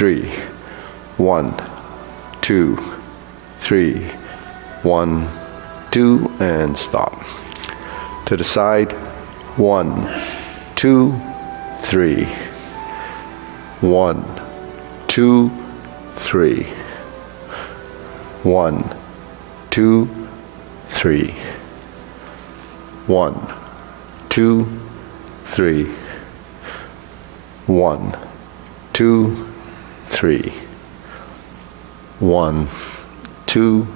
3. 1, 2, 3. 1, 2, and stop. To the side. 1, 2, 3. 1, 2, 3. 1, 2, 3. 1, 2, 3. 1, 2, 3. 1, 2,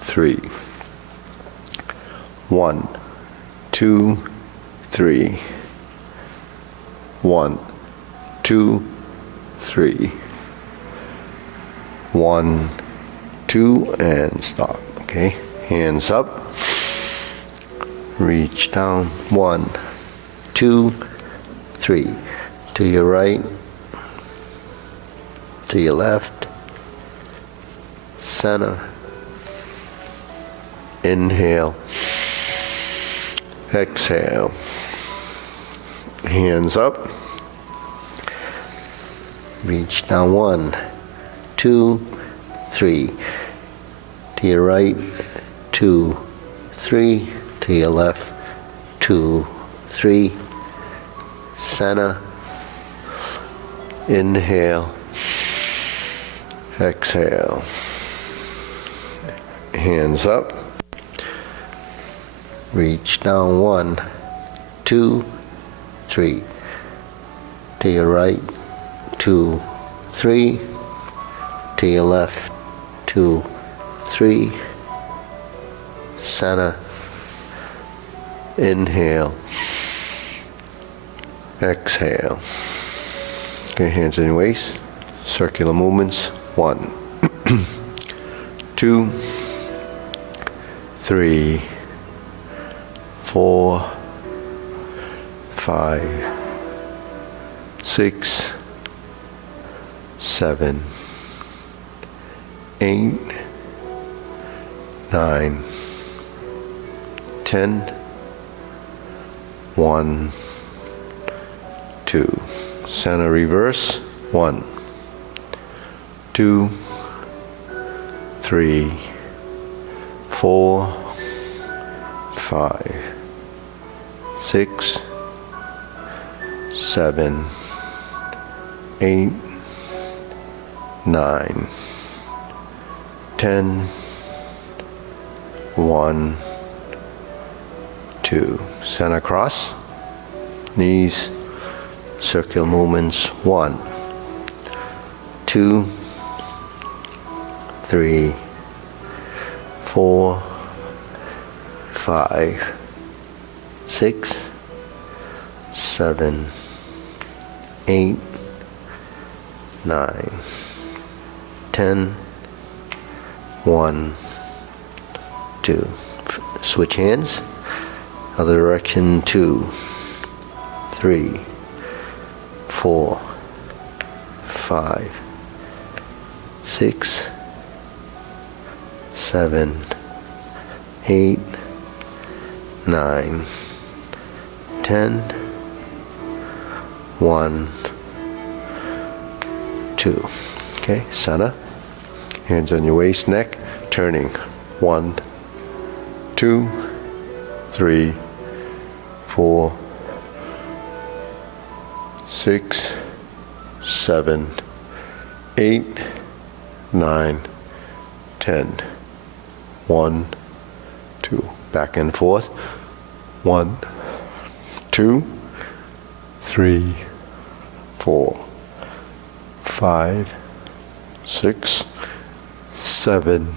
3. 1, 2, 3. 1, 2, 3. 1, 2, and stop. Okay, hands up. Reach down. 1, 2, 3. To your right, to your left, center. Inhale. Exhale. Hands up. Reach down. 1, 2, 3. To your right, 2, 3. To your left, 2, 3. Center. Inhale. Exhale. Hands up. Reach down. 1, 2, 3. To your right, 2, 3. To your left, 2, 3. Center. Inhale. Exhale. Okay, hands in your waist. Circular movements. 1, 2, 3, 4, 5, 6, 7, 8, 9, 10. 1, 2. Center reverse. 1, 2, 3, 4, 5, 6, 7, 8, 9, 10. 1, 2. Center cross. Knees. Circular movements. 1, 2, 3, 4, 5, 6, 7, 8, 9, 10. 1, 2. Switch hands. Other direction. 2, 3, 4, 5, 6, 7, 8, 9, 10. 1, 2. Okay, center. Hands on your waist, neck, turning. 1, 2, 3, 4, 6, 7, 8, 9, 10. 1, 2. Back and forth. 1, 2, 3, 4, 5, 6, 7,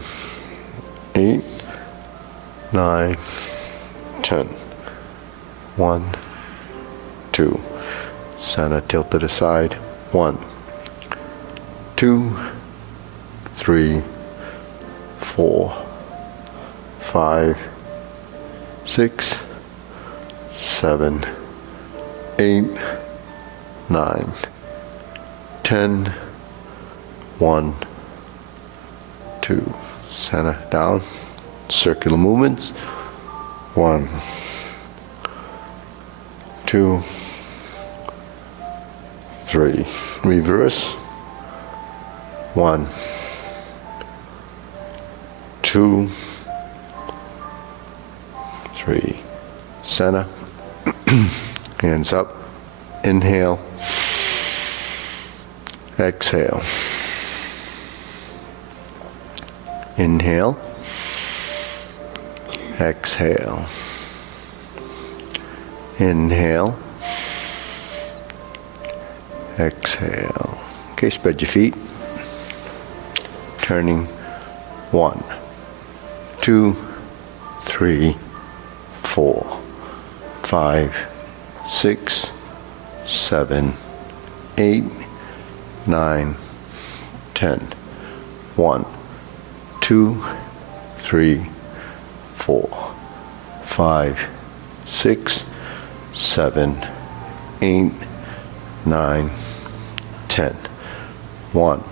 8, 9, 10. 1, 2. Center tilt to the side. 1, 2, 3, 4, 5, 6, 7, 8, 9, 10. 1, 2. Center down. Circular movements. 1, 2, 3. Reverse. 1, 2, 3. Center. Hands up. Inhale. Exhale. Inhale. Exhale. Inhale. Exhale. Okay, spread your feet. Turning. 1, 2, 3, 4, 5, 6, 7, 8, 9, 10. 1, 2, 3, 4, 5, 6, 7, 8, 9, 10. 1,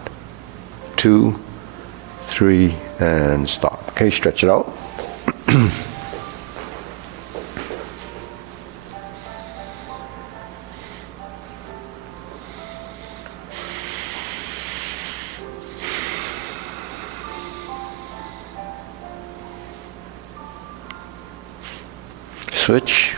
2, 3, and stop. Okay, stretch it out. Switch.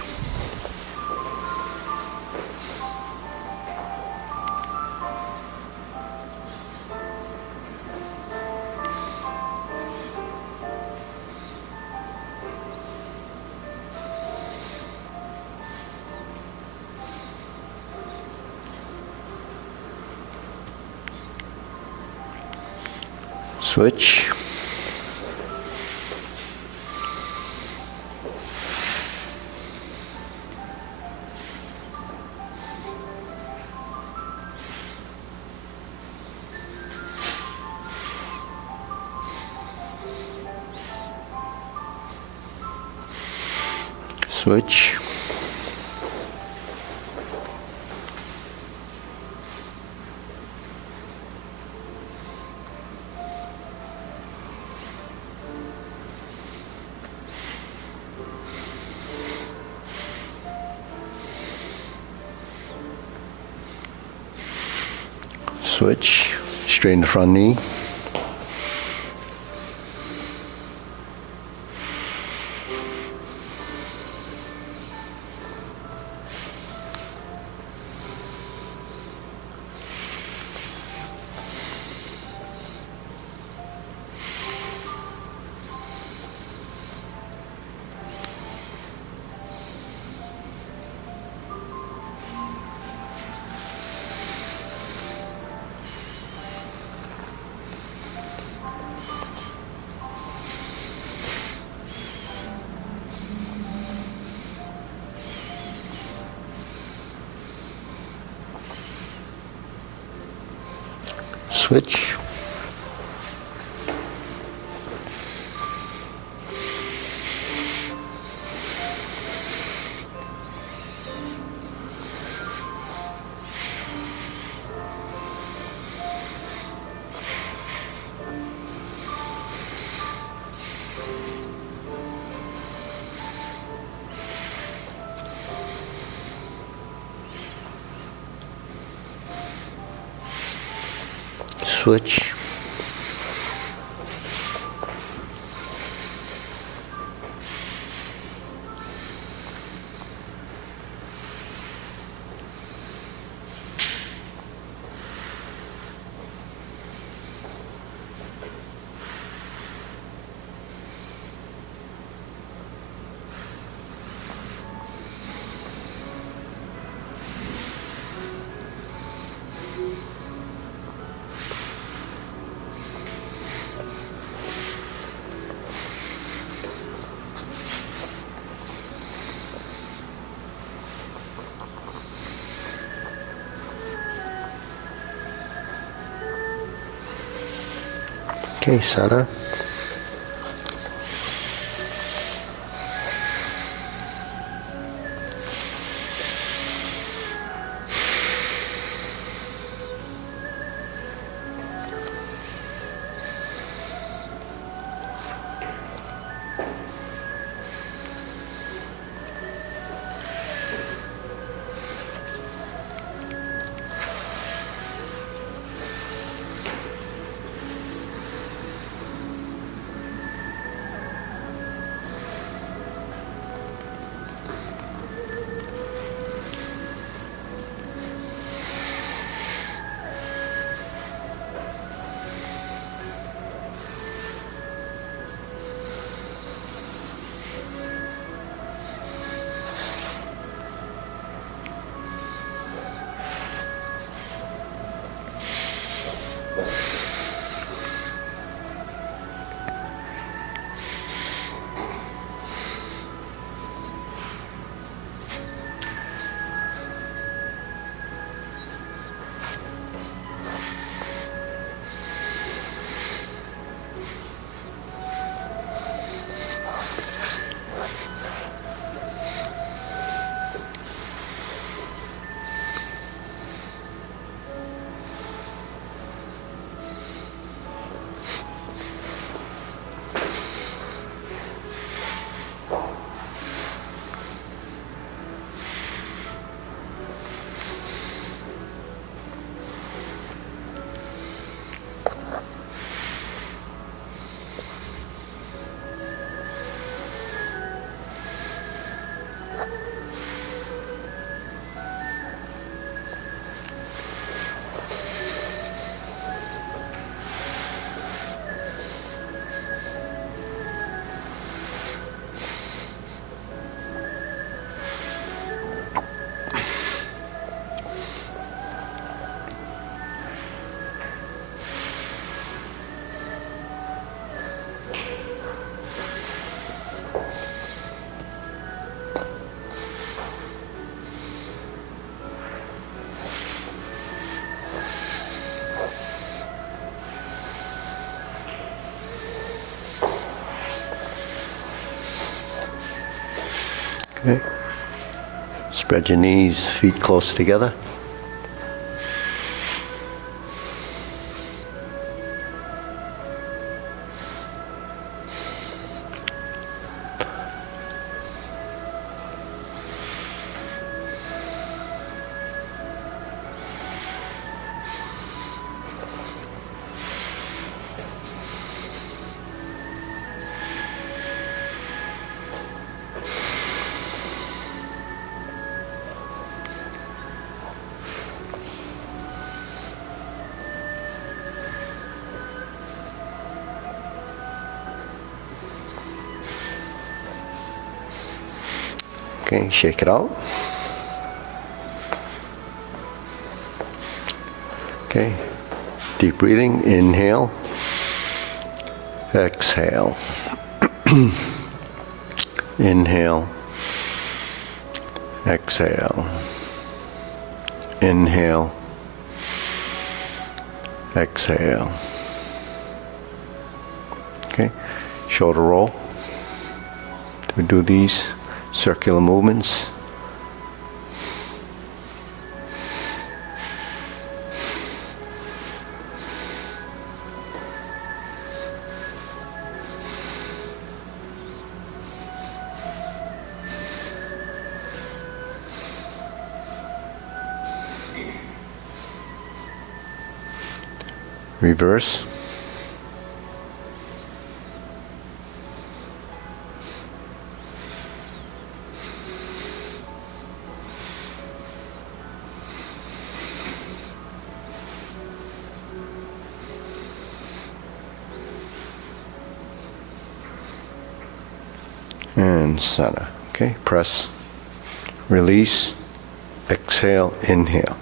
Switch. Switch. Switch. Straighten the front knee. Switch. Switch. Okay, center. Okay. Spread your knees, feet close together. Okay, shake it out. Okay, deep breathing, inhale, exhale, inhale, exhale, inhale, exhale. Okay, shoulder roll. We do these circular movements. Reverse. And center. Okay, press, release, exhale, inhale.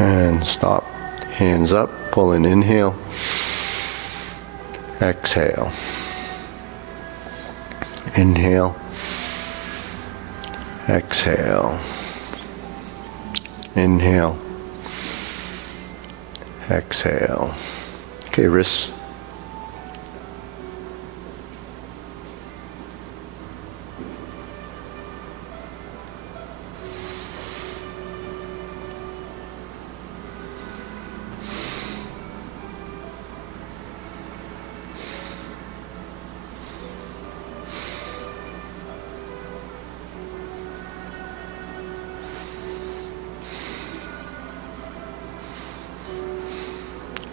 And stop. Hands up, pull in, inhale, exhale, inhale, exhale, inhale, exhale. Okay, wrists.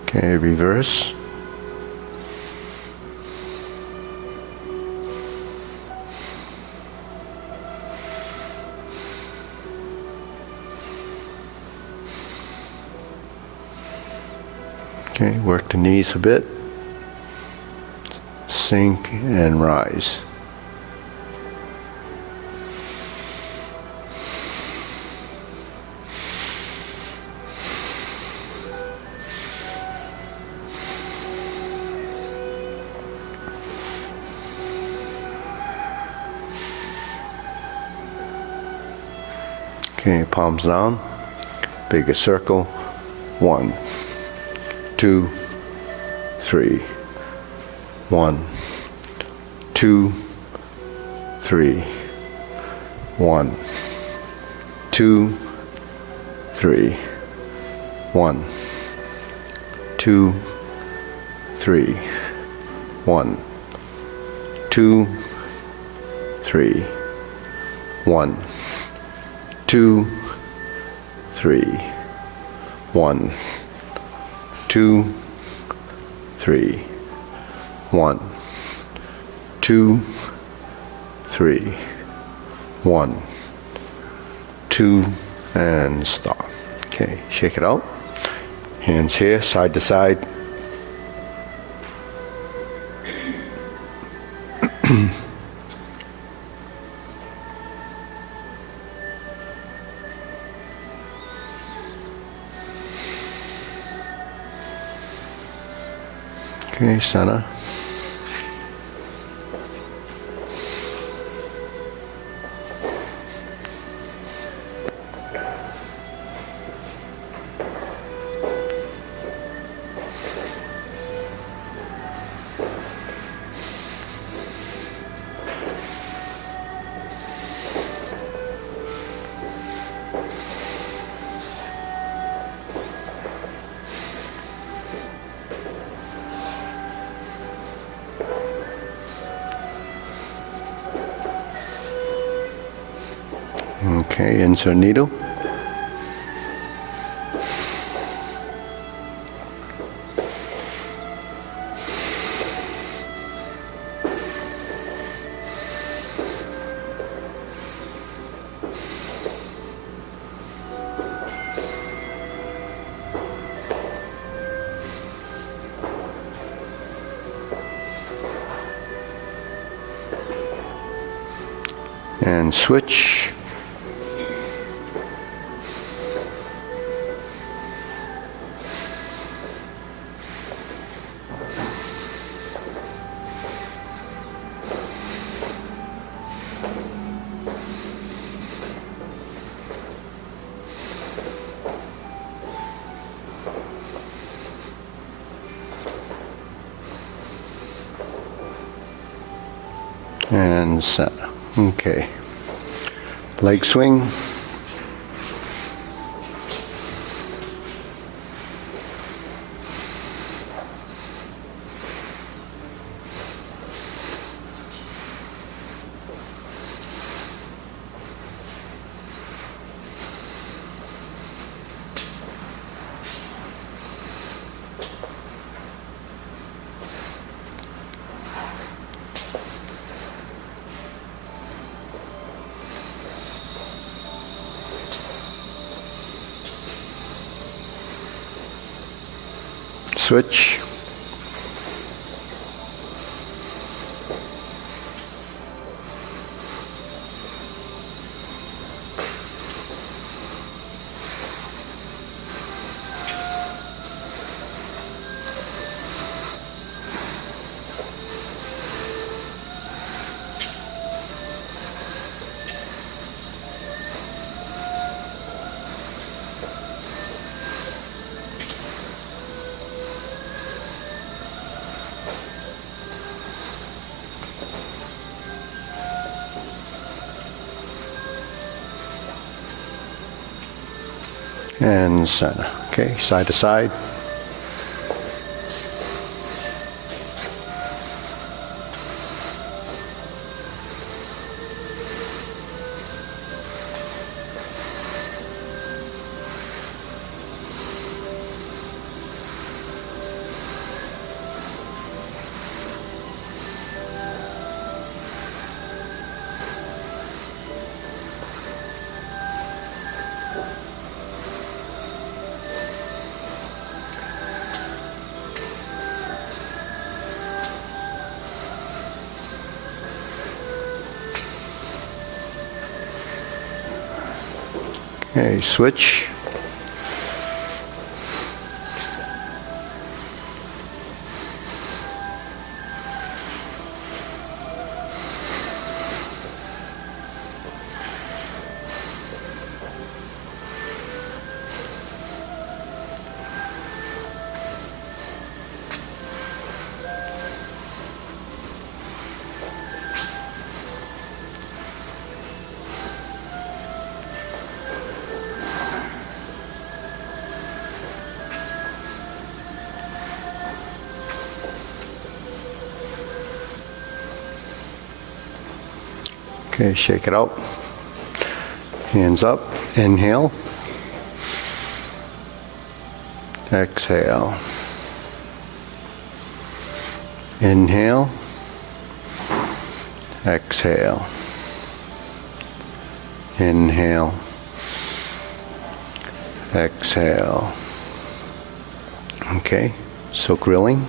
Okay, reverse. Okay, work the knees a bit. Sink and rise. Okay, palms down, bigger circle. 1, 2, 3. 1, 2, 3, 1, 2, 3, 1, 2, 3, 1, 2, 3, 1, 2, 3, 1, 2, 3, 1, 2, 3, 1, 2, and stop. Okay, shake it out. Hands here, side to side. Okay, center. Okay, insert needle. And switch. And center. Okay. Leg swing. Switch. And center. Okay, side to side. Okay, switch. Okay, shake it out. Hands up, inhale. Exhale. Inhale. Exhale. Inhale. Exhale. Okay, so grilling.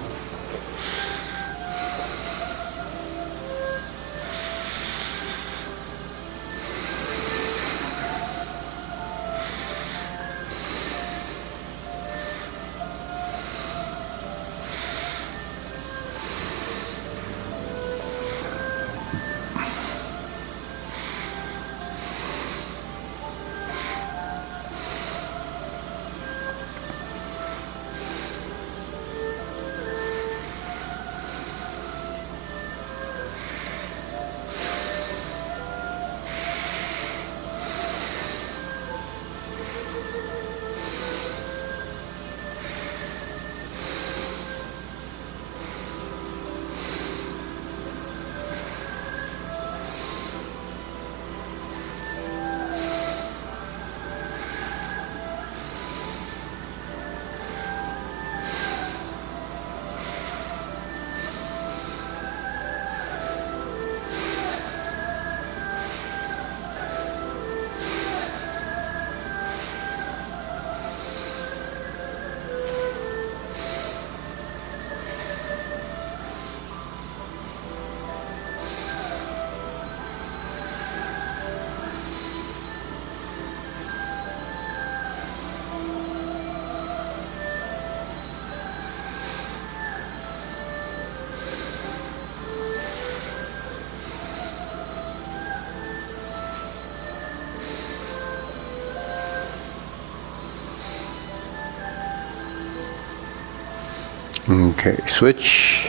Okay, switch.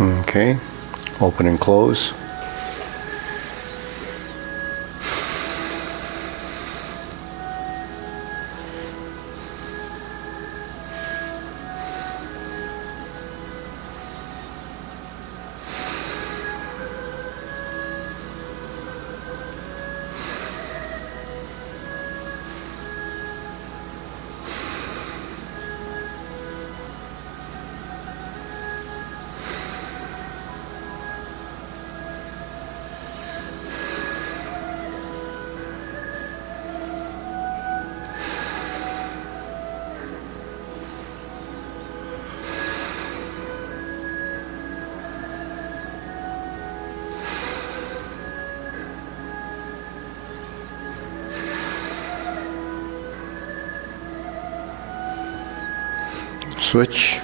Okay, open and close. Switch.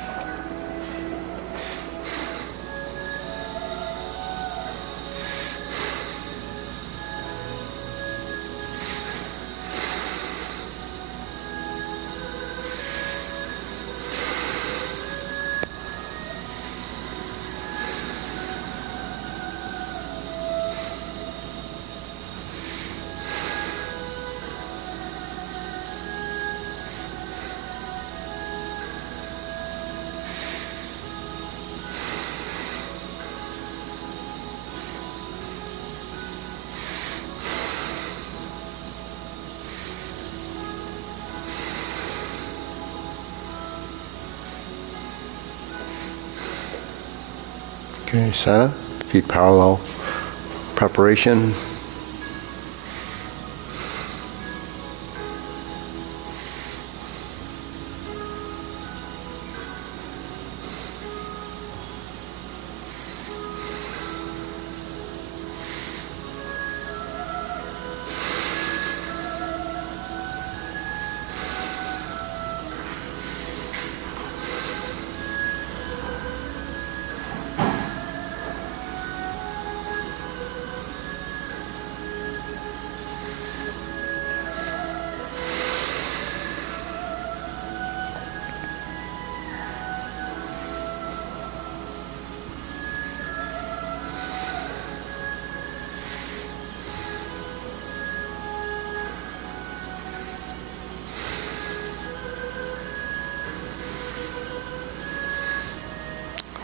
Okay, center, feet parallel. Preparation.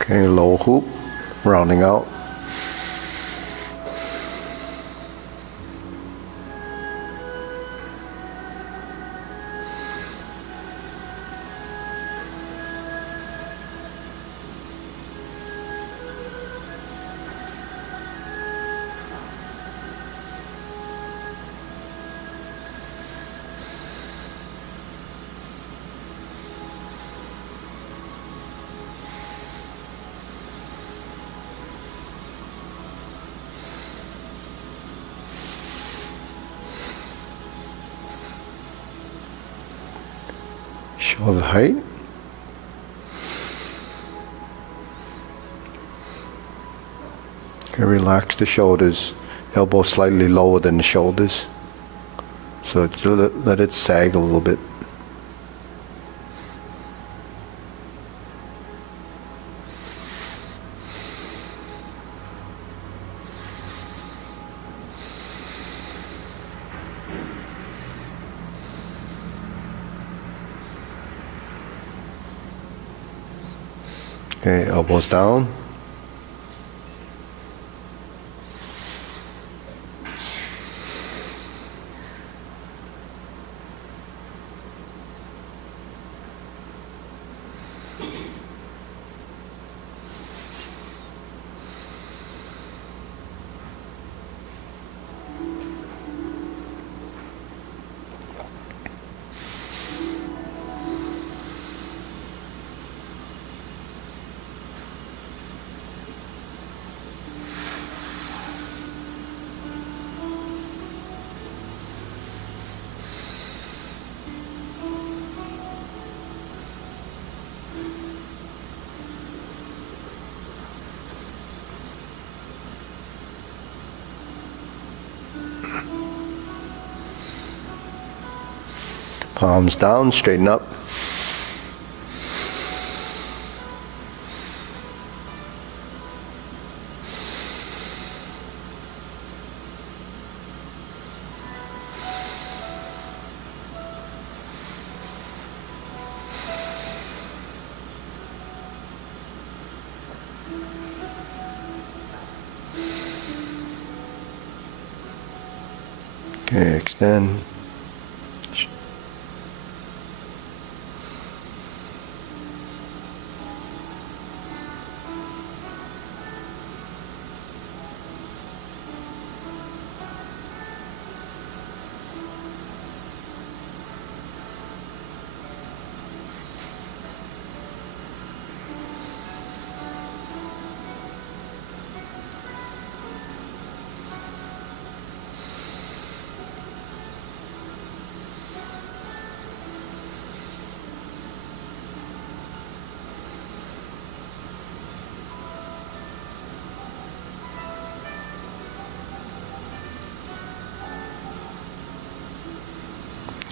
Okay, low hoop, rounding out. Shoulder height. Okay, relax the shoulders. Elbows slightly lower than the shoulders. So let it sag a little bit. Okay, elbows down. Palms down, straighten up. Okay, extend.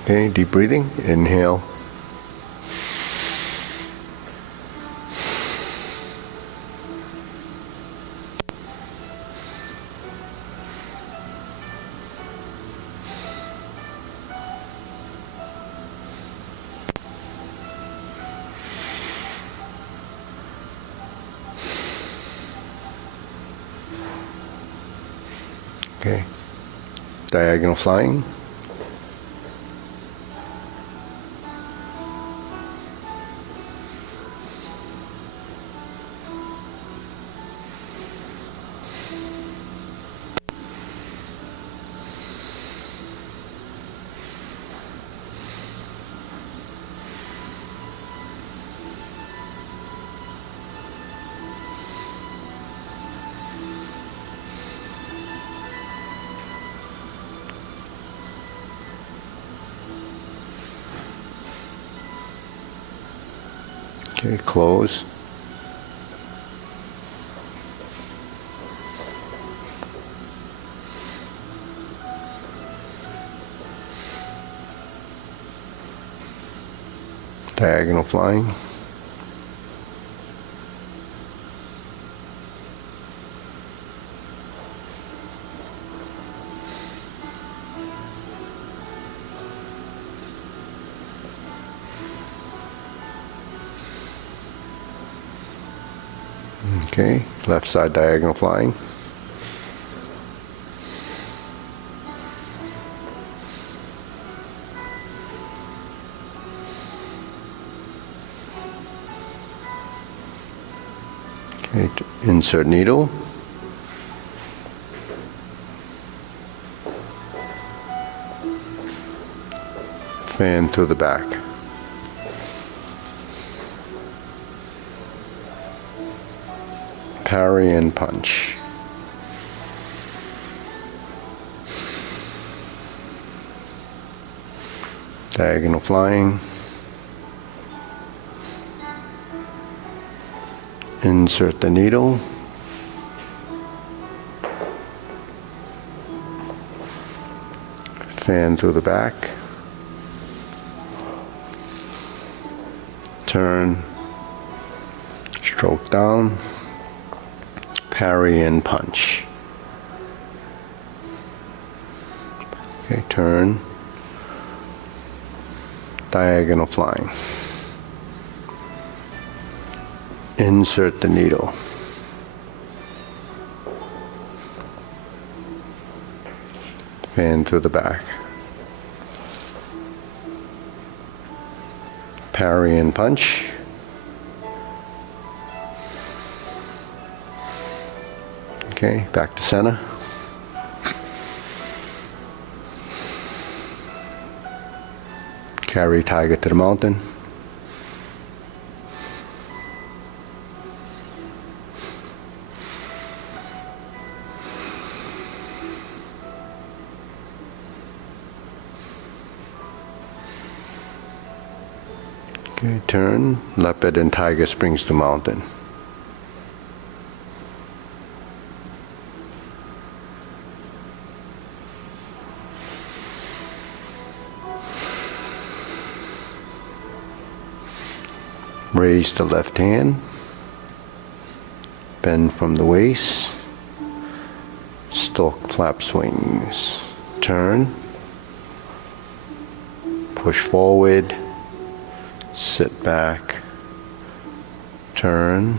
Okay, deep breathing. Inhale. Okay. Diagonal flying. Okay, close. Diagonal flying. Okay, left side diagonal flying. Okay, insert needle. Fan through the back. Parry and punch. Diagonal flying. Insert the needle. Fan through the back. Turn. Stroke down. Parry and punch. Okay, turn. Diagonal flying. Insert the needle. Fan through the back. Parry and punch. Okay, back to center. Carry tiger to the mountain. Okay, turn, leopard and tiger springs to mountain. Raise the left hand, bend from the waist, stalk flap swings, turn, push forward, sit back, turn,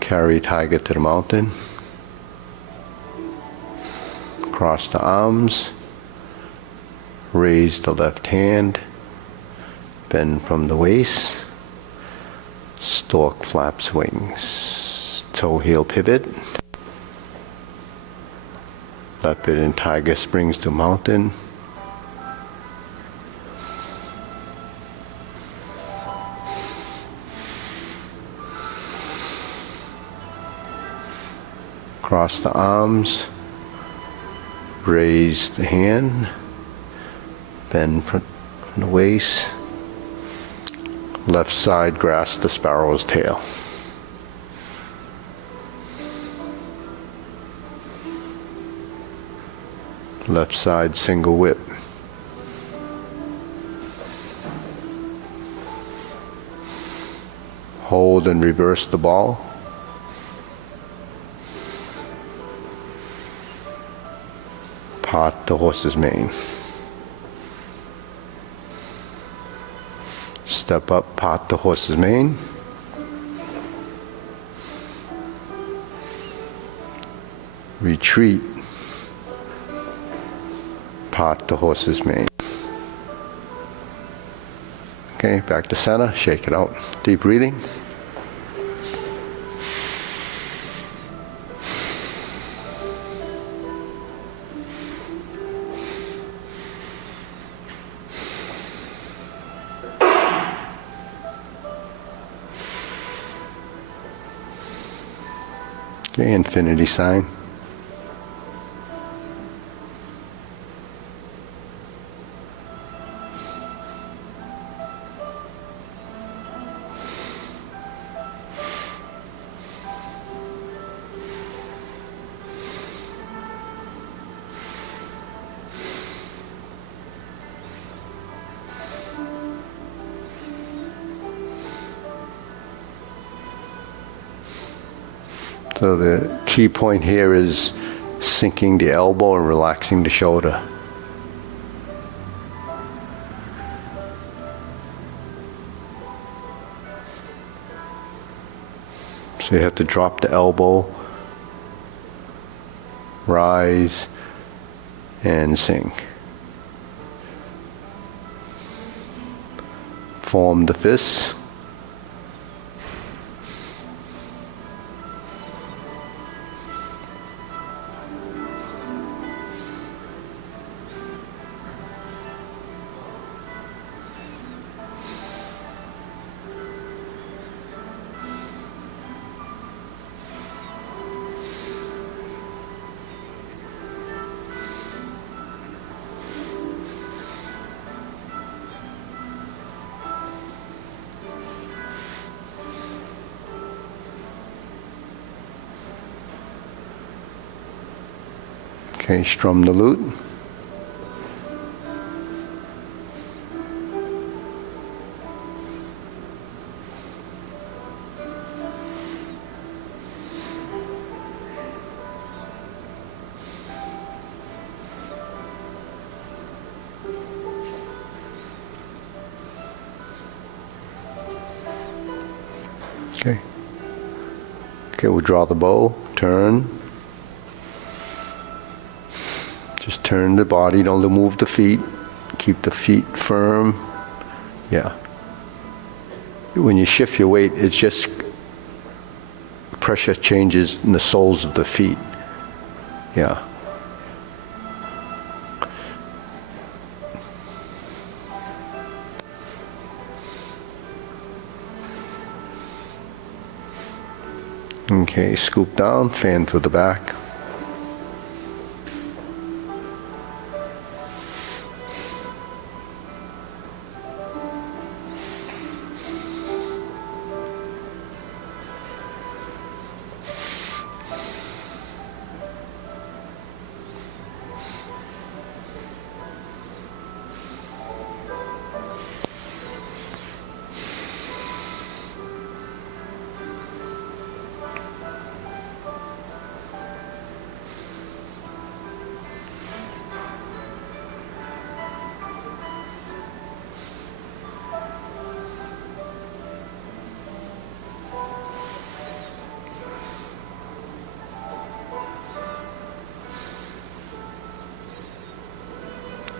carry tiger to the mountain, cross the arms, raise the left hand, bend from the waist, stalk flap swings, toe heel pivot, leopard and tiger springs to mountain, cross the arms, raise the hand, bend from the waist, left side grasp the sparrow's tail. Left side single whip. Hold and reverse the ball. Part the horse's mane. Step up, part the horse's mane. Retreat, part the horse's mane. Okay, back to center, shake it out. Deep breathing. Okay, infinity sign. So the key point here is sinking the elbow and relaxing the shoulder. So you have to drop the elbow, rise, and sink. Form the fists. Okay, strum the lute. Okay. Okay, we'll draw the bow, turn. Just turn the body, don't move the feet. Keep the feet firm. Yeah. When you shift your weight, it's just pressure changes in the soles of the feet. Yeah. Okay, scoop down, fan through the back.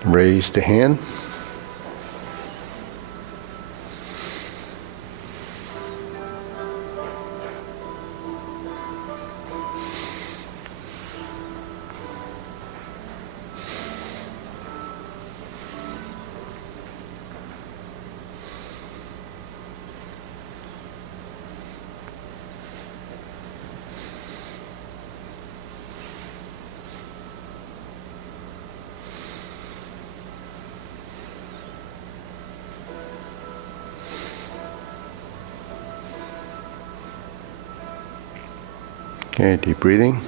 Raise the hand. Okay, deep breathing.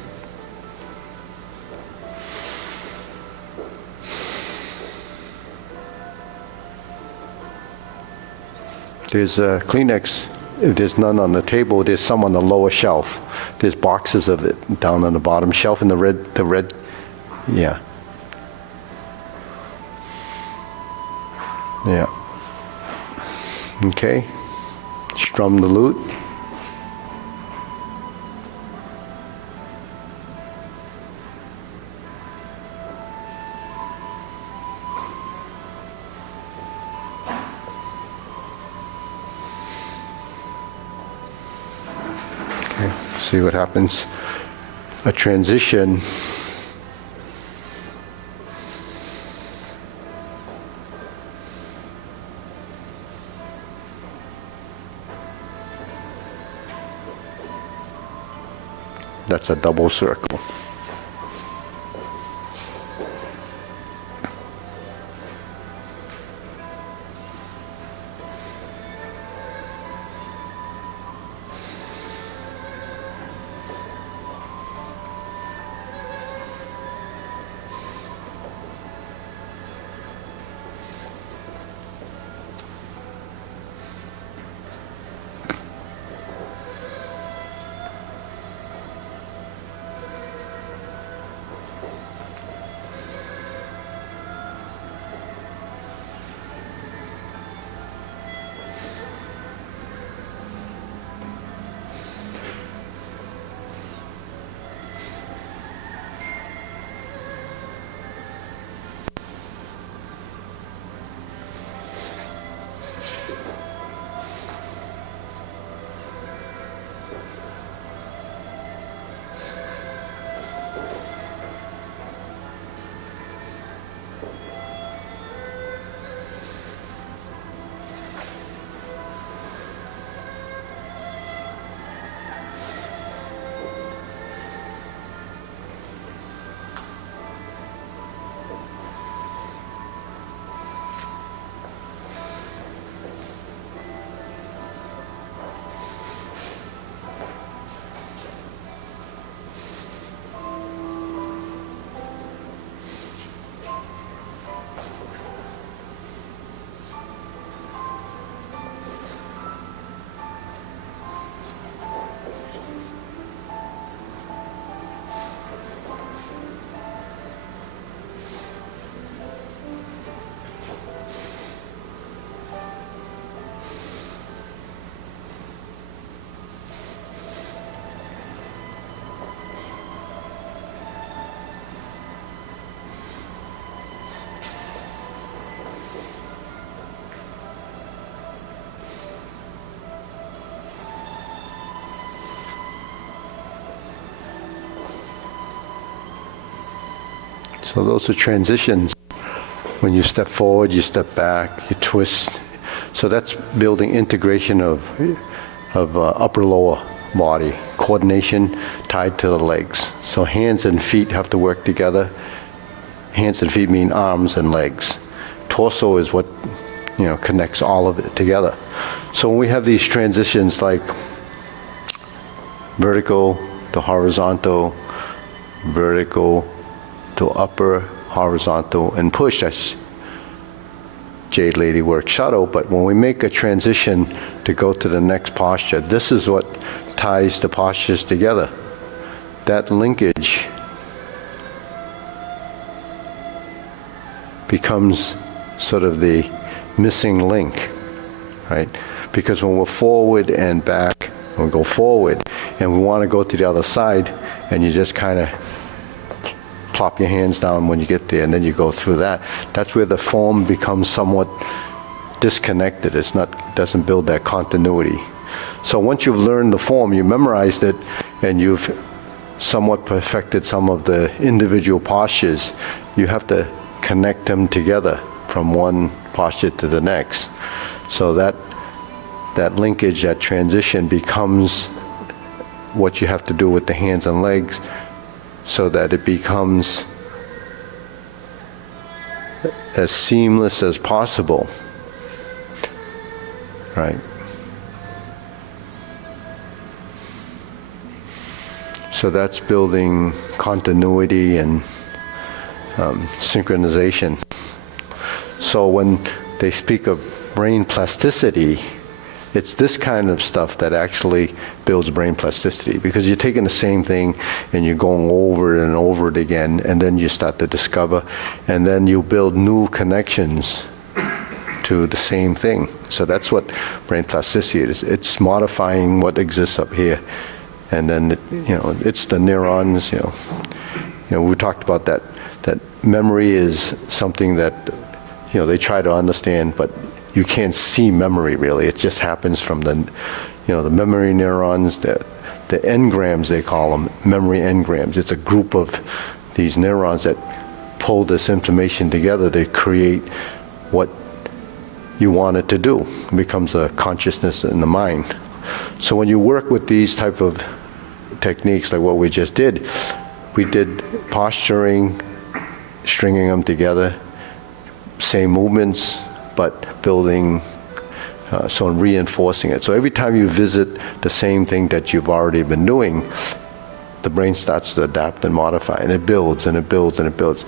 There's a Kleenex. If there's none on the table, there's some on the lower shelf. There's boxes of it down on the bottom shelf in the red, yeah. Yeah. Okay. Strum the lute. Okay. See what happens. A transition. That's a double circle. So those are transitions. When you step forward, you step back, you twist. So that's building integration of upper-lower body, coordination tied to the legs. So hands and feet have to work together. Hands and feet mean arms and legs. Torso is what, connects all of it together. So when we have these transitions like vertical to horizontal, vertical to upper, horizontal, and push, that's Jade Lady work shadow, but when we make a transition to go to the next posture, this is what ties the postures together. That linkage becomes sort of the missing link, right? Because when we're forward and back, we go forward, and we want to go to the other side, and you just kind of plop your hands down when you get there, and then you go through that. That's where the form becomes somewhat disconnected. Doesn't build that continuity. So once you've learned the form, you memorized it, and you've somewhat perfected some of the individual postures, you have to connect them together from one posture to the next. So that linkage, that transition becomes what you have to do with the hands and legs, so that it becomes as seamless as possible, right? So that's building continuity and synchronization. So when they speak of brain plasticity, it's this kind of stuff that actually builds brain plasticity, because you're taking the same thing and you're going over it and over it again, and then you start to discover, and then you build new connections to the same thing. So that's what brain plasticity is. It's modifying what exists up here, and then it's the neurons. We talked about that memory is something that they try to understand, but you can't see memory really. It just happens from the memory neurons, the engrams they call them, memory engrams. It's a group of these neurons that pull this information together to create what you want it to do. It becomes a consciousness in the mind. So when you work with these type of techniques like what we just did, we did posturing, stringing them together, same movements, but building, so reinforcing it. So every time you visit the same thing that you've already been doing, the brain starts to adapt and modify, and it builds and it builds and it builds.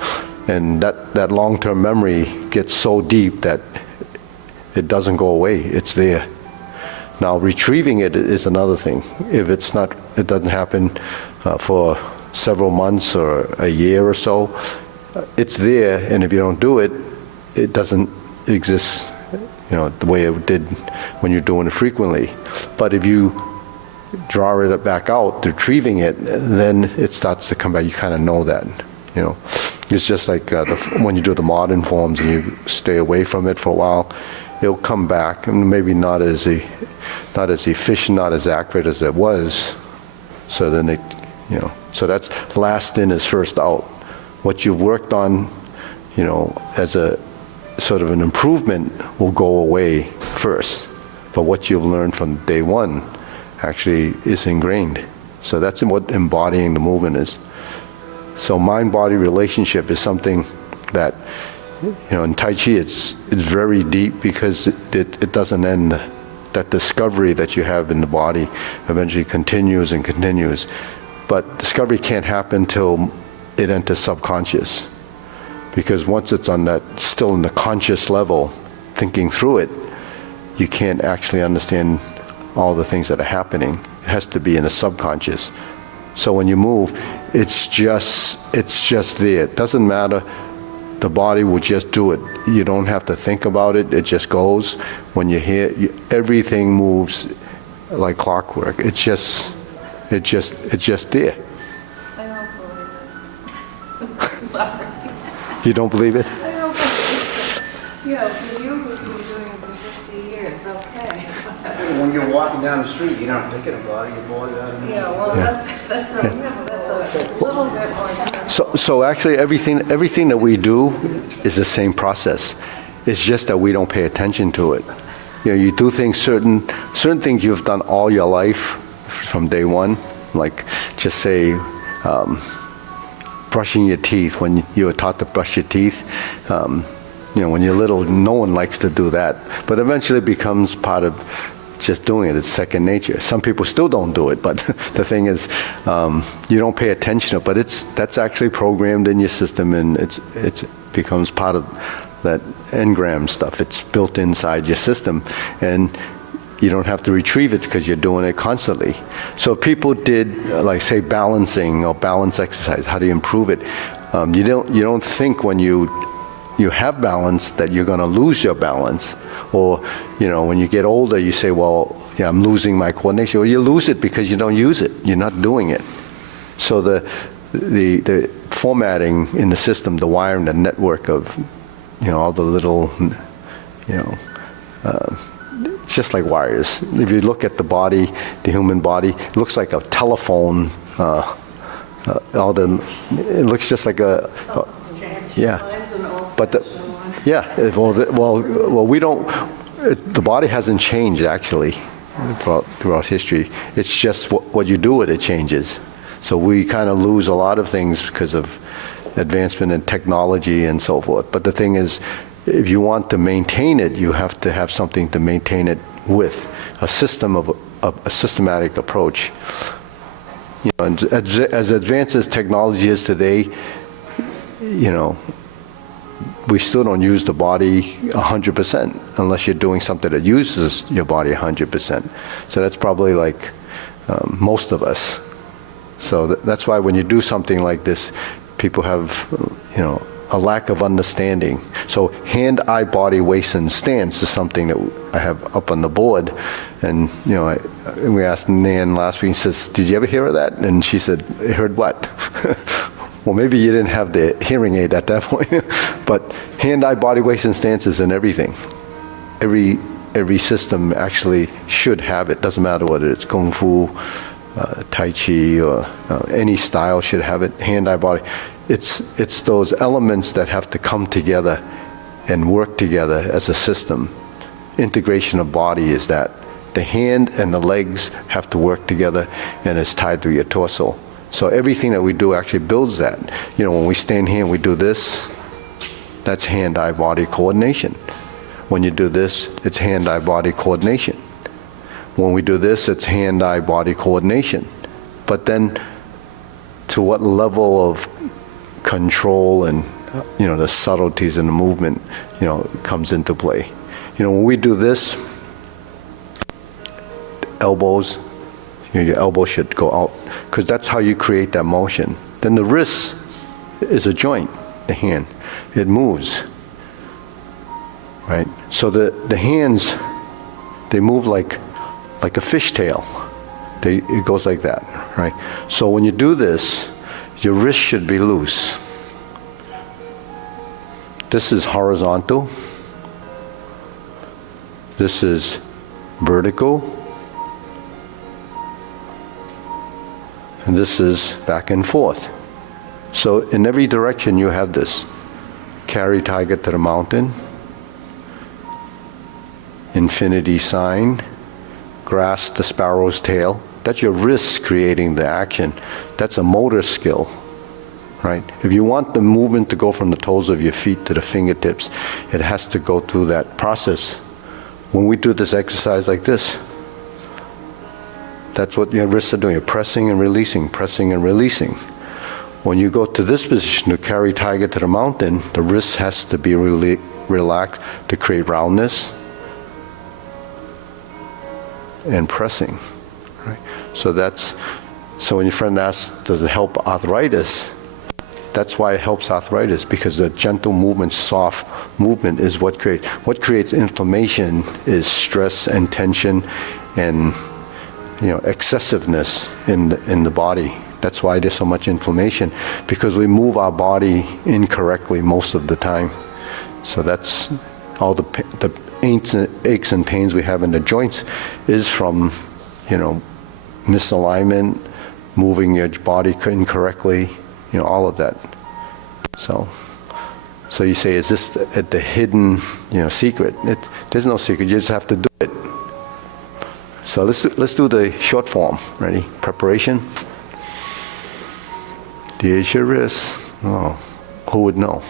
And that long-term memory gets so deep that it doesn't go away, it's there. Now retrieving it is another thing. If it doesn't happen for several months or a year or so, it's there, and if you don't do it, it doesn't exist, the way it did when you're doing it frequently. But if you draw it back out, retrieving it, then it starts to come back. You kind of know that, It's just like when you do the modern forms and you stay away from it for a while, it'll come back, and maybe not as efficient, not as accurate as it was. So then so that's last in is first out. What you've worked on, as a sort of an improvement will go away first. But what you've learned from day one actually is ingrained. So that's what embodying the movement is. So mind-body relationship is something that, in Tai Chi it's very deep, because it doesn't end. That discovery that you have in the body eventually continues and continues. But discovery can't happen till it enters subconscious. Because once it's still in the conscious level, thinking through it, you can't actually understand all the things that are happening. It has to be in the subconscious. So when you move, it's just there. It doesn't matter. The body will just do it. You don't have to think about it. It just goes. When you hear, everything moves like clockwork. It's just there. I don't believe it. Sorry. You don't believe it? I don't believe it. For you who's been doing it for 50 years, okay. When you're walking down the street, you're not thinking about it, you're bored out of it. Yeah, well, that's a little bit more So actually, everything that we do is the same process. It's just that we don't pay attention to it. You know, you do things, certain things you've done all your life from day one, like just say brushing your teeth. When you were taught to brush your teeth, you know, when you're little, no one likes to do that. But eventually it becomes part of just doing it. It's second nature. Some people still don't do it, but the thing is, you don't pay attention to it. But that's actually programmed in your system, and it becomes part of that engram stuff. It's built inside your system, and you don't have to retrieve it because you're doing it constantly. So if people did, like say balancing or balance exercise, how do you improve it? You don't think when you have balance that you're going to lose your balance. Or, you know, when you get older, you say, well, yeah, I'm losing my coordination. Or you lose it because you don't use it. You're not doing it. So the formatting in the system, the wiring, the network of, you know, all the little, you know, it's just like wires. If you look at the body, the human body, it looks like a telephone. It looks just like a, yeah. Mine's an But old-fashioned one. yeah, well, we don't. The body hasn't changed actually throughout history. It's just what you do with it changes. So we kind of lose a lot of things because of advancement in technology and so forth. But the thing is, if you want to maintain it, you have to have something to maintain it with, a system of a systematic approach. You know, and as advanced as technology is today, you know, we still don't use the body 100% unless you're doing something that uses your body 100%. So that's probably like most of us. So that's why when you do something like this, people have, you know, a lack of understanding. So hand, eye, body, waist, and stance is something that I have up on the board. And, you know, we asked Nan last week, he says, did you ever hear of that? And she said, heard what? Well, maybe you didn't have the hearing aid at that point. But hand, eye, body, waist, and stance is in everything. Every system actually should have it. Doesn't matter whether it's Kung Fu, Tai Chi, or any style should have it. Hand, eye, body. It's those elements that have to come together and work together as a system. Integration of body is that. The hand and the legs have to work together, and it's tied to your torso. So everything that we do actually builds that. You know, when we stand here and we do this, that's hand-eye body coordination. When you do this, it's hand-eye body coordination. When we do this, it's hand-eye body coordination. But then to what level of control and, you know, the subtleties in the movement, you know, comes into play. You know, when we do this, elbows, you know, your elbow should go out, because that's how you create that motion. Then the wrist is a joint, the hand. It moves, right? So the hands, they move like a fishtail. It goes like that, right? So when you do this, your wrist should be loose. This is horizontal. This is vertical. And this is back and forth. So in every direction you have this. Carry tiger to the mountain. Infinity sign. Grasp the sparrow's tail. That's your wrist creating the action. That's a motor skill, right? If you want the movement to go from the toes of your feet to the fingertips, it has to go through that process. When we do this exercise like this, that's what your wrists are doing. You're pressing and releasing, pressing and releasing. When you go to this position to carry tiger to the mountain, the wrist has to be relaxed to create roundness and pressing. Right? So when your friend asks, does it help arthritis? That's why it helps arthritis, because the gentle movement, soft movement is what creates inflammation is stress and tension and, you know, excessiveness in the body. That's why there's so much inflammation, because we move our body incorrectly most of the time. So that's all the aches and pains we have in the joints is from, you know, misalignment, moving your body incorrectly, all of that. So you say, is this the hidden, secret? There's no secret. You just have to do it. So let's do the short form. Ready? Preparation. There's your wrist. Oh, who would know?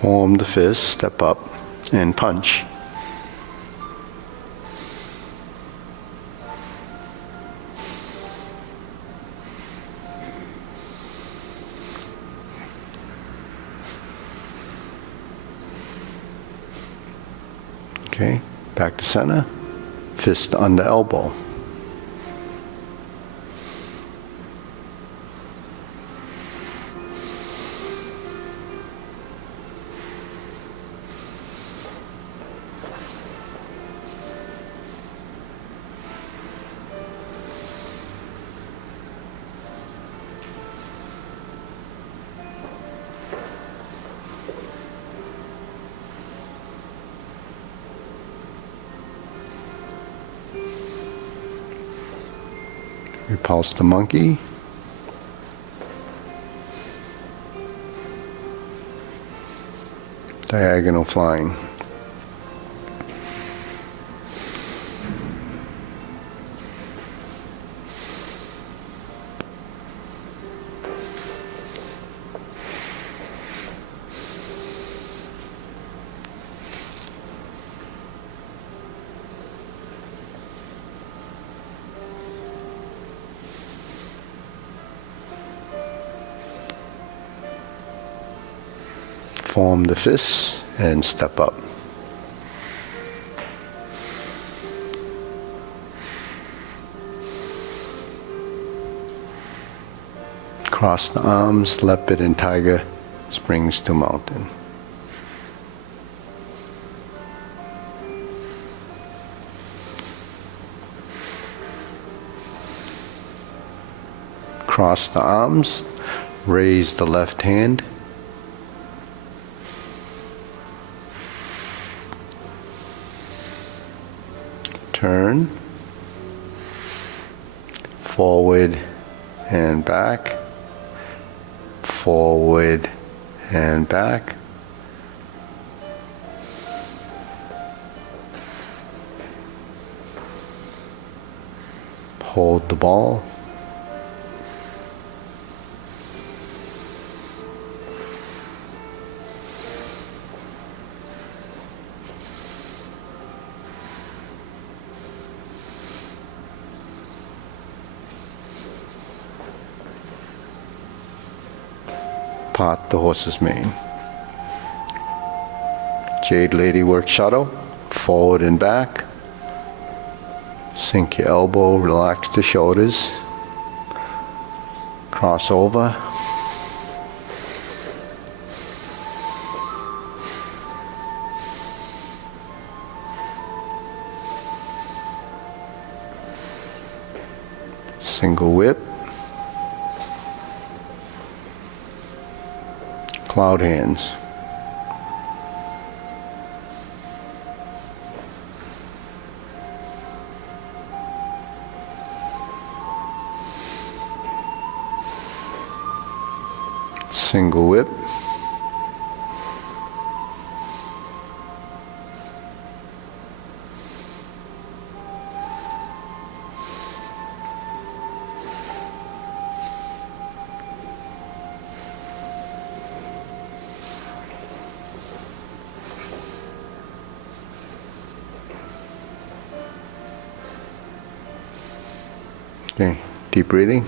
Form the fist, step up, and punch. Okay, back to center, fist under elbow. Repulse the monkey. Diagonal flying. Form the fists and step up. Cross the arms, leopard and tiger, springs to mountain. Cross the arms, raise the left hand. Turn, forward and back, forward and back. Hold the ball. Part the horse's mane. Jade Lady work shuttle, forward and back. Sink your elbow, relax the shoulders. Cross over. Single whip. Cloud hands. Single whip. Okay, deep breathing.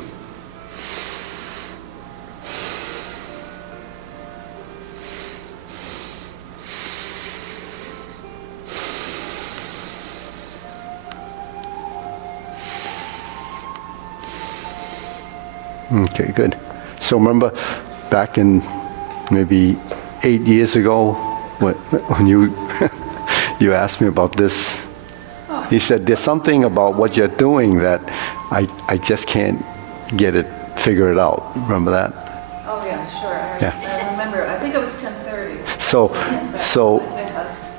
Okay, good. So remember back in maybe 8 years ago when you you asked me about this, you said there's something about what you're doing that I just can't get it, figure it out. Remember that? Oh, yeah, sure. Yeah. I remember, I think it was 10:30.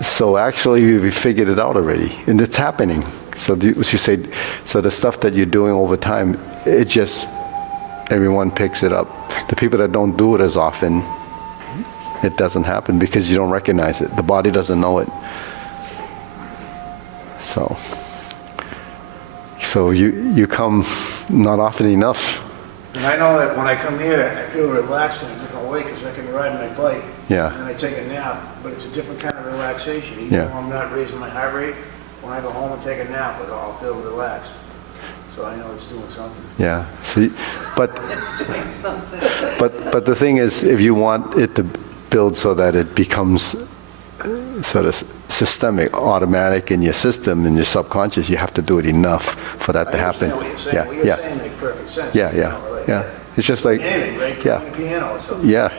So actually we figured it out already, and it's happening. So she said, so the stuff that you're doing over time, it just, everyone picks it up. The people that don't do it as often, it doesn't happen because you don't recognize it. The body doesn't know it. So you come not often enough. And I know that when I come here, I feel relaxed in a different way because I can ride my bike. Yeah. And then I take a nap, but it's a different kind of relaxation. Even Yeah. though I'm not raising my heart rate, when I go home and take a nap, I'll feel relaxed. So I know it's doing something. Yeah. See, but It's doing something. but the thing is, if you want it to build so that it becomes sort of systemic, automatic in your system, in your subconscious, you have to do it enough for that to happen. I understand what you're saying. Yeah, What you're yeah, saying makes perfect sense. yeah, You yeah, know, like, yeah. It's just like, anything, right? yeah. Playing the piano or something. Yeah,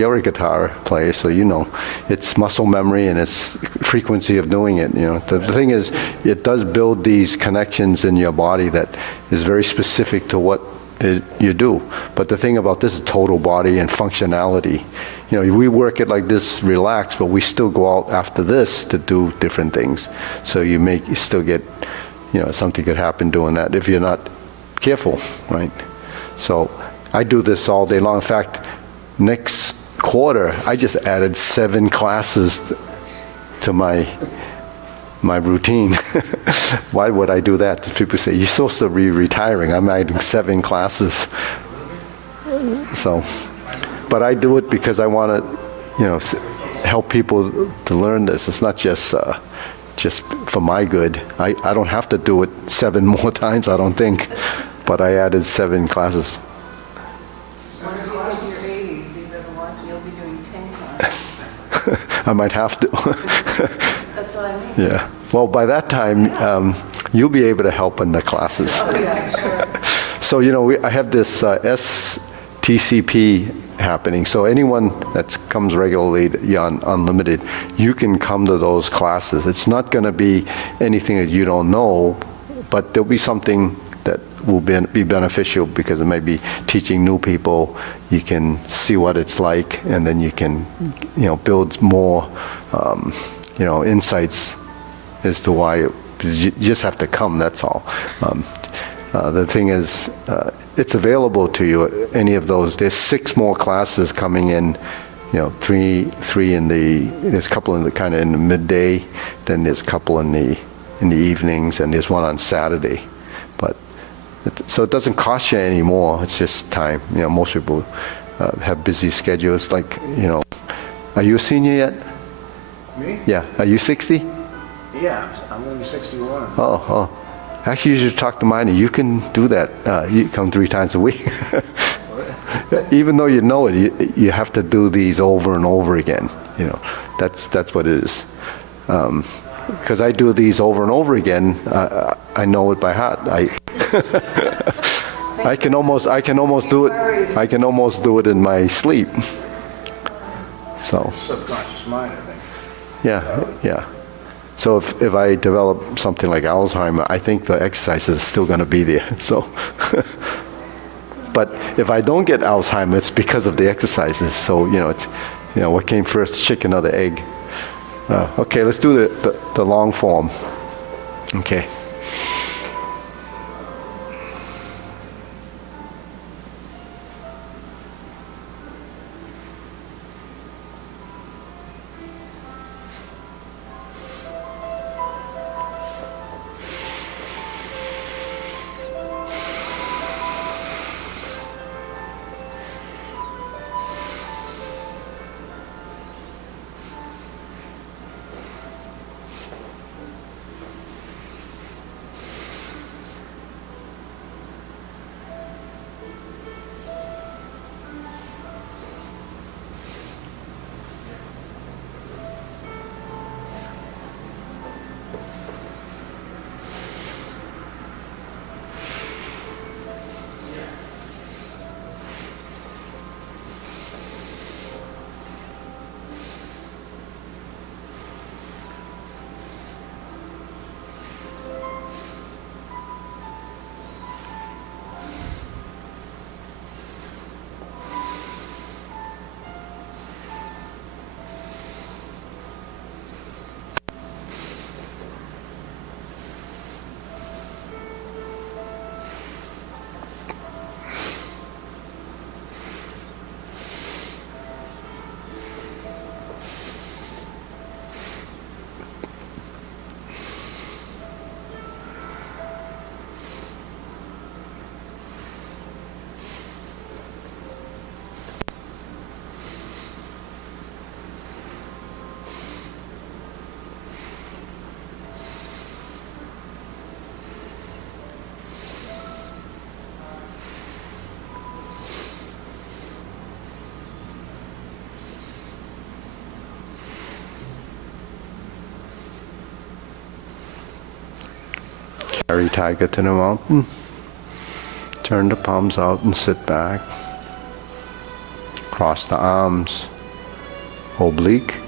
you're a guitar player, so you know. It's muscle memory and it's frequency of doing it, you know. The thing is, it does build these connections in your body that is very specific to what you do. But the thing about this is total body and functionality. You know, we work it like this, relax, but we still go out after this to do different things. So you still get, you know, something could happen doing that if you're not careful, right? So I do this all day long. In fact, next quarter, I just added 7 classes to my routine. Why would I do that? People say, you're supposed to be retiring. I'm adding 7 classes. So, but I do it because I want to, you know, help people to learn this. It's not just for my good. I don't have to do it 7 more times, I don't think. But I added 7 classes. Once you hit your 80s, you better watch, you'll be doing 10 classes. I might have to. That's what I mean. Yeah. Well, by that time, you'll be able to help in the classes. Oh, yeah, sure. So, you know, I have this STCP happening. So anyone that comes regularly on Unlimited, you can come to those classes. It's not going to be anything that you don't know, but there'll be something that will be beneficial because it may be teaching new people. You can see what it's like, and then you can, you know, build more, you know, insights as to why you just have to come. That's all. The thing is, it's available to you. Any of those. There's 6 more classes coming in. You know, three in the. There's a couple in the kind of in the midday. Then there's a couple in the evenings, and there's one on Saturday. But so it doesn't cost you any more. It's just time. You know, most people have busy schedules. Like, you know, are you a senior yet? Me? Yeah. Are you 60? Yeah, I'm going to be 61. Oh. Actually, you should talk to mine. You can do that. You come 3 times a week. Even though you know it, you have to do these over and over again. You know, that's what it is. Because I do these over and over again, I know it by heart. I can almost do it. I can almost do it in my sleep. So. Subconscious mind, I think. Yeah. So if I develop something like Alzheimer, I think the exercise is still going to be there. So, but if I don't get Alzheimer, it's because of the exercises. So, it's, what came first, chicken or the egg? Okay, let's do the long form. Okay. Carry tiger to the mountain. Turn the palms out and sit back. Cross the arms. Oblique.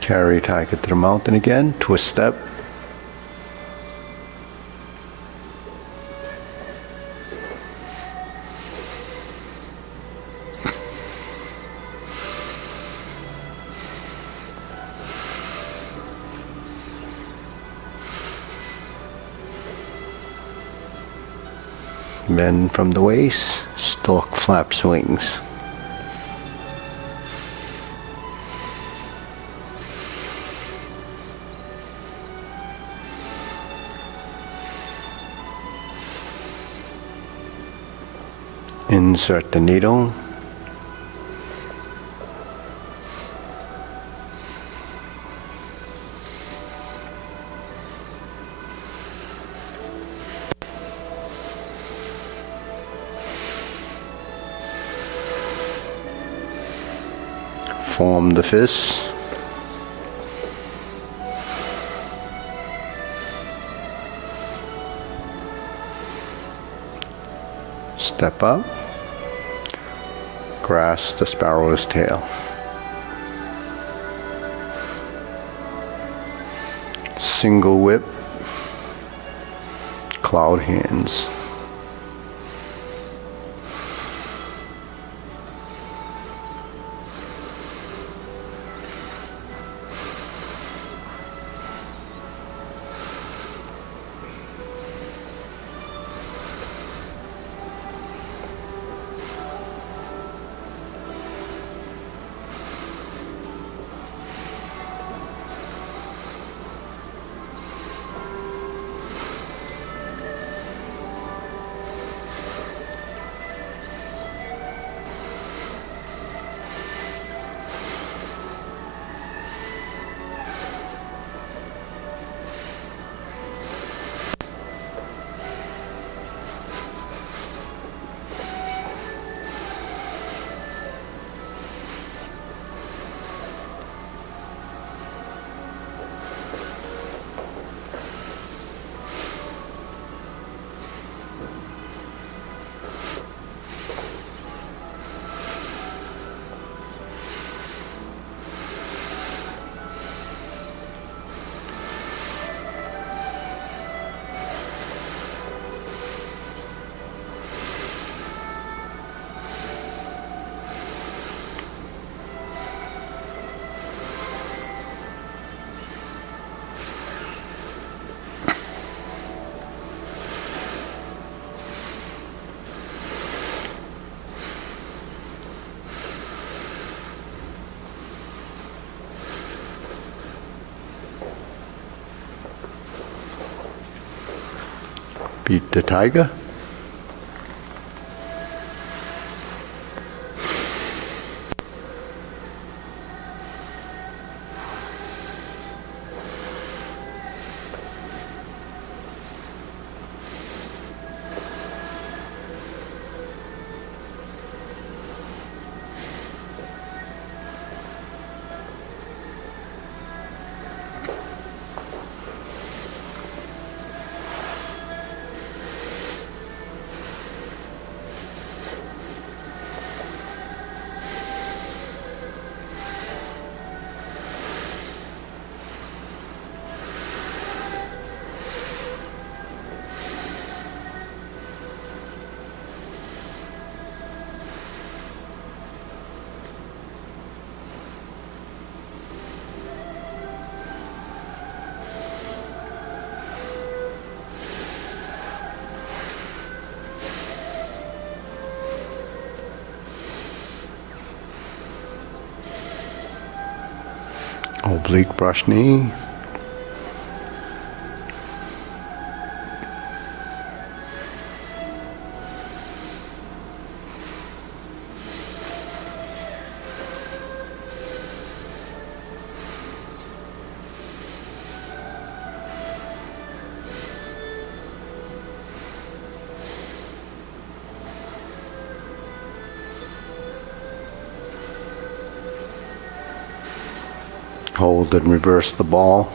Carry tiger to the mountain again. Twist step. Bend from the waist. Stork flaps wings. Insert the needle. Form the fist. step up, grasp the sparrow's tail. Single whip, cloud hands. Beat the tiger. Oblique brush knee. Hold and reverse the ball.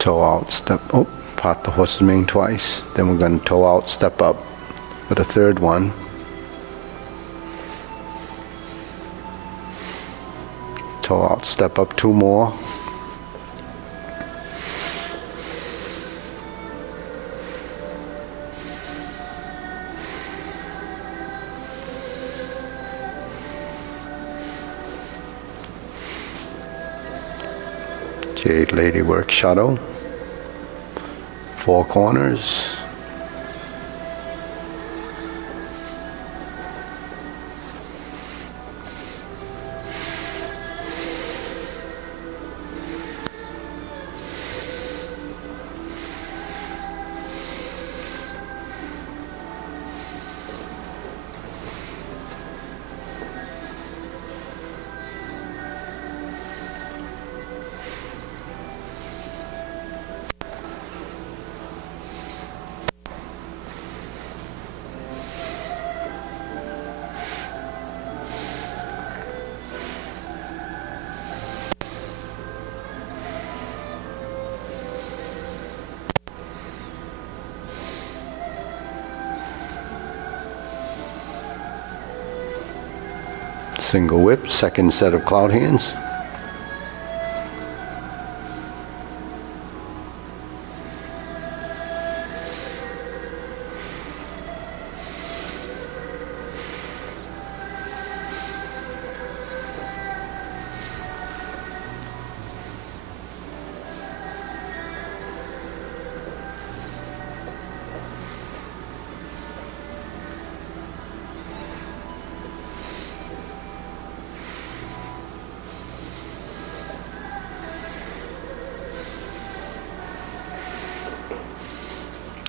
Toe out, step, oh, part the horse's mane twice. Then we're going to toe out, step up for the third one. Toe out, step up, two more. Jade Lady Work Shadow. Four corners. Single whip, second set of cloud hands.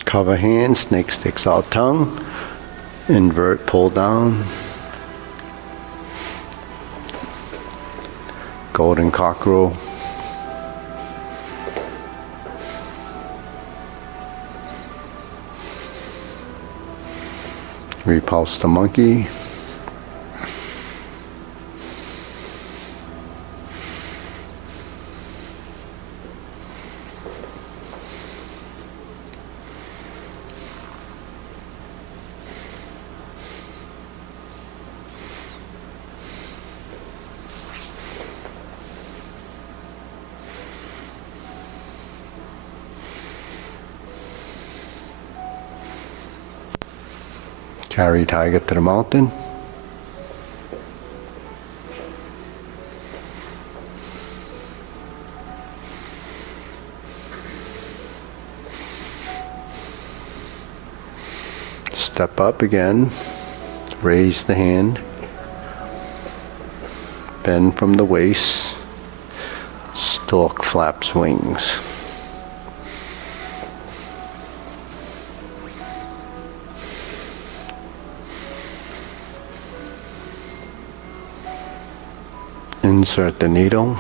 Cover hand, snake sticks out tongue, invert, pull down. Golden cockerel. Repulse the monkey. Carry tiger to the mountain. Step up again, raise the hand, bend from the waist, stork flaps wings. Insert the needle.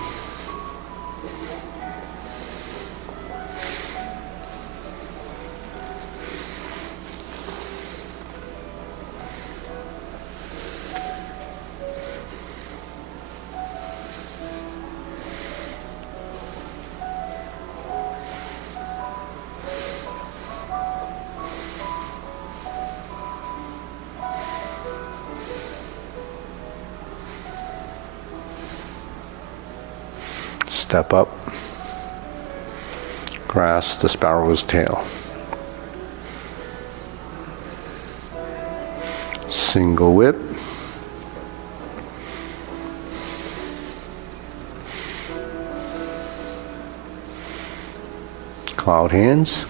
Step up, grasp the sparrow's tail. Single whip. Cloud hands.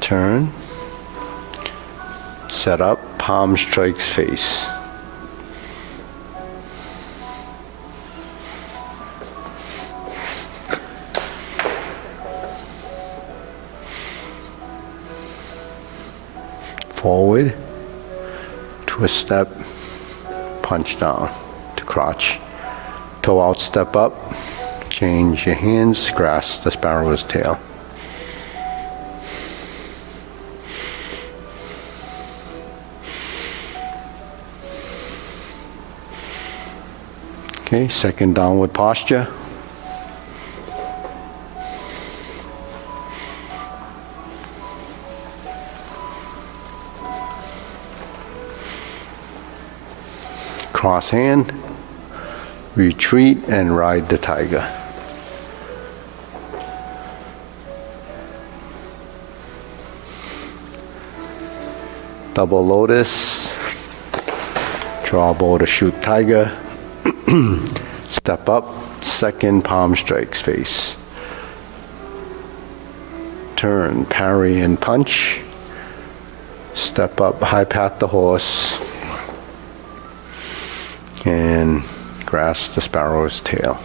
Turn, set up, palm strikes face. Forward, twist step, punch down to crotch. Toe out, step up, change your hands, grasp the sparrow's tail. Okay, second downward posture. Cross hand, retreat and ride the tiger. Double lotus, draw bow to shoot tiger. Step up, second palm strikes face. Turn, parry and punch. Step up, high pat the horse. And grasp the sparrow's tail.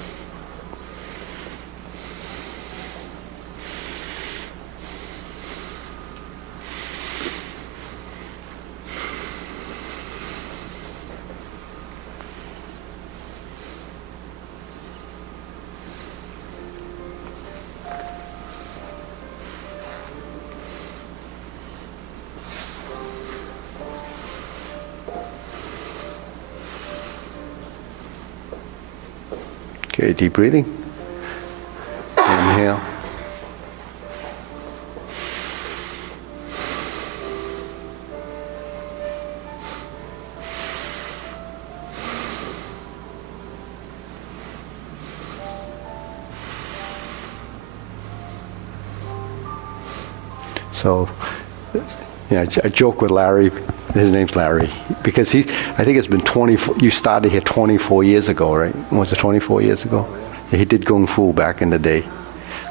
Okay, deep breathing. Inhale. So, yeah, I joke with Larry, his name's Larry, because I think it's been 24, you started here 24 years ago, right? Was it 24 years ago? Yeah, he did Kung Fu back in the day.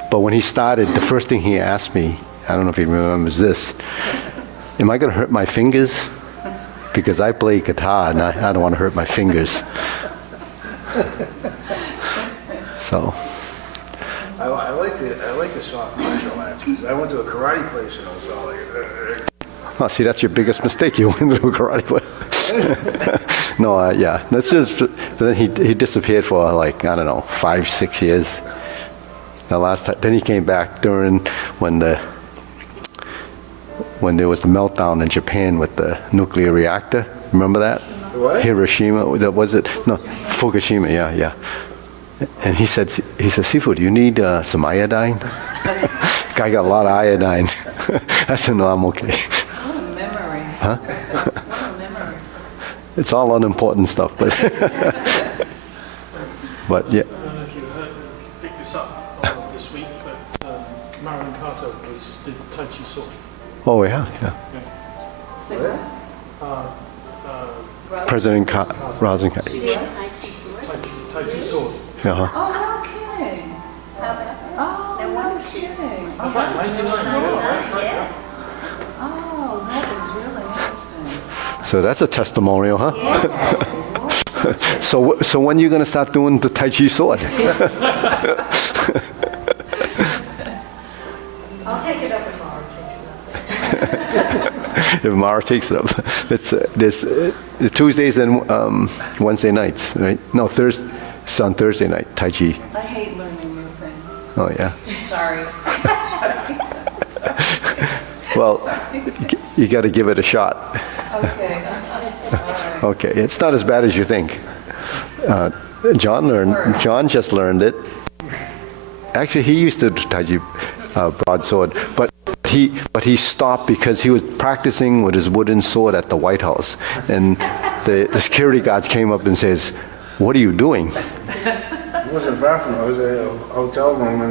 But when he started, the first thing he asked me, I don't know if he remembers this, am I going to hurt my fingers? Because I play guitar and I don't want to hurt my fingers. So. I like the soft martial arts, 'cause I went to a karate place and it was all like, Oh, see, that's your biggest mistake. You went to a karate place. No, yeah. That's just. But then he disappeared for like, I don't know, 5, 6 years. The last time. Then he came back during when there was the meltdown in Japan with the nuclear reactor. Remember that? What? Hiroshima. That was it? No, Fukushima. Yeah. And he said, Sifu, do you need some iodine? Guy got a lot of iodine. I said, no, I'm okay. What a memory. Huh? What a memory. It's all unimportant stuff, but but yeah. I don't know if you picked this up this week, but Marilyn Carter did Tai Chi Sword. Oh yeah. Say what? President Rosen. She did? Tai Chi Sword? Tai Chi Sword. Yeah. Oh, no kidding. How about that? Oh, No no wonder she's- kidding. That's right, 99. Yeah, that's right. Yes. Oh, that is really interesting. So that's a testimonial, huh? Yeah. So when are you going to start doing the Tai Chi sword? I'll take it up if Mara takes it up. If Mara takes it up, there's Tuesdays and Wednesday nights, right? No, it's on Thursday night. Tai Chi. I hate learning new things. Oh yeah. Sorry. Well, you got to give it a shot. Okay. All right. Okay, it's not as bad as you think. John just learned it. Actually, he used to do Tai Chi broadsword, but he stopped because he was practicing with his wooden sword at the White House, and the security guards came up and says, "What are you doing?" it wasn't far from it. I was in a hotel room in